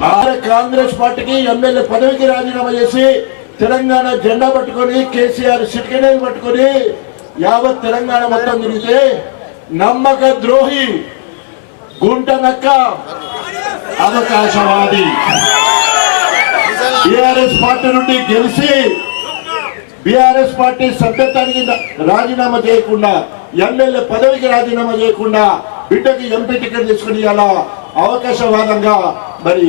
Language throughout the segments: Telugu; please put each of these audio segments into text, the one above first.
కాంగ్రెస్ పార్టీకి ఎమ్మెల్యే పదవికి రాజీనామా చేసి తెలంగాణ జెండా పట్టుకొని కేసీఆర్ సిట్కనేలు పట్టుకొని యావత్ తెలంగాణ మొత్తం తిరిగితే నమ్మక ద్రోహి గుంట నక్క అవకాశవాది. బీఆర్ఎస్ పార్టీ నుండి గెలిచి బీఆర్ఎస్ పార్టీ సభ్యత్వానికి రాజీనామా చేయకుండా ఎమ్మెల్యే పదవికి రాజీనామా చేయకుండా బిడ్డకి ఎంపీ టికెట్ తీసుకుని అలా అవకాశవాదంగా మరి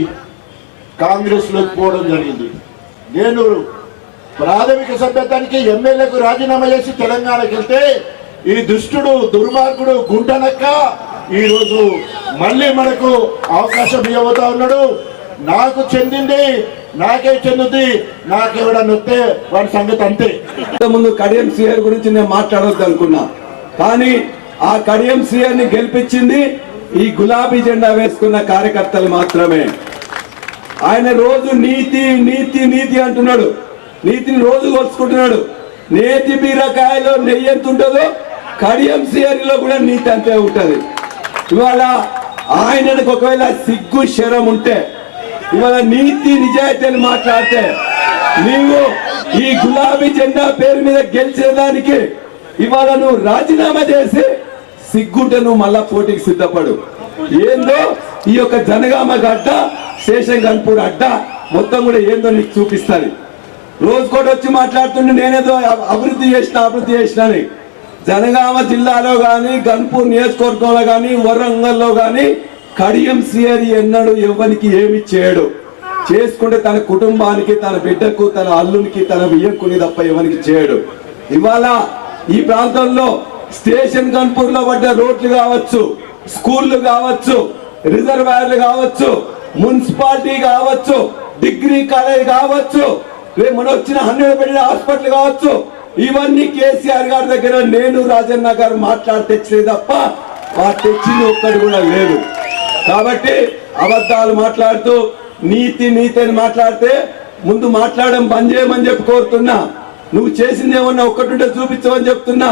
కాంగ్రెస్లోకి పోవడం జరిగింది. నేను ప్రాథమిక సభ్యత్వానికి ఎమ్మెల్యేకు రాజీనామా చేసి తెలంగాణకి వెళ్తే ఈ దుష్టుడు దుర్మార్గుడు గుంటనక్క ఈరోజు మళ్ళీ మనకు అవకాశం ఇవ్వబోతా ఉన్నాడు. నాకు చెందింది నాకే చెందుతుంది నాకెవడని వస్తే వాడి సంగతి అంతే. ముందు కడియం సీఆర్ గురించి నేను మాట్లాడొద్దు అనుకున్నా. కానీ ఆ కడియం సీఆర్ని గెలిపించింది ఈ గులాబీ జెండా వేసుకున్న కార్యకర్తలు మాత్రమే. ఆయన రోజు నీతి నీతి నీతి అంటున్నాడు. నీతిని రోజు కోల్చుకుంటున్నాడు నేతి బీరకాయలో నెయ్యి ఎంత ఉంటుందో కడియం సియరిలో కూడా నీతి అంతే ఉంటుంది. ఇవాళ ఆయనకు ఒకవేళ సిగ్గు శరం ఉంటే ఇవాళ నీతి నిజాయితీని మాట్లాడితే నీవు ఈ గులాబీ జెండా పేరు మీద గెలిచేదానికి ఇవాళ నువ్వు రాజీనామా చేసి సిగ్గుంటే నువ్వు మళ్ళా పోటీకి సిద్ధపడు. ఏందో? ఈ యొక్క జనగామ అడ్డ శేషం గన్పూర్ అడ్డ మొత్తం కూడా ఏందో నీకు చూపిస్తుంది. రోజుకోటి వచ్చి మాట్లాడుతుంటే నేనేదో అభివృద్ధి చేసిన అభివృద్ధి చేసిన అని. జనగామ జిల్లాలో కానీ గన్పూర్ నియోజకవర్గంలో కానీ వరంగల్లో కానీ కడియం సియరి ఎన్నడు ఎవరికి ఏమి చేయడు. చేసుకుంటే తన కుటుంబానికి తన బిడ్డకు తన అల్లునికి తన వియ్యకుని తప్ప ఎవరికి చేయడు. ఇవాళ ఈ ప్రాంతంలో స్టేషన్ కన్పూర్లో పడ్డ రోడ్లు కావచ్చు స్కూళ్ళు కావచ్చు రిజర్వాయర్లు కావచ్చు మున్సిపాలిటీ కావచ్చు డిగ్రీ కాలేజ్ కావచ్చు రేపు మన వచ్చిన హండ్రెడ్ బెడ్ హాస్పిటల్ కావచ్చు. ఇవన్నీ కేసీఆర్ గారి దగ్గర నేను రాజన్న గారు మాట్లాడి తెచ్చినవి తప్ప వారు తెచ్చింది ఒక్కటి కూడా లేదు. కాబట్టి అబద్ధాలు మాట్లాడుతూ నీతి నీతి అని మాట్లాడితే ముందు మాట్లాడడం బంద్ చేయమని చెప్పి కోరుతున్నా. నువ్వు చేసింది ఏమన్నా ఒక్కటుంటే చూపించమని చెప్తున్నా.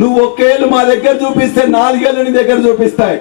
నువ్వు ఒకేళ్ళు మా దగ్గర చూపిస్తే నాలుగేళ్ళు నీ దగ్గర చూపిస్తాయి.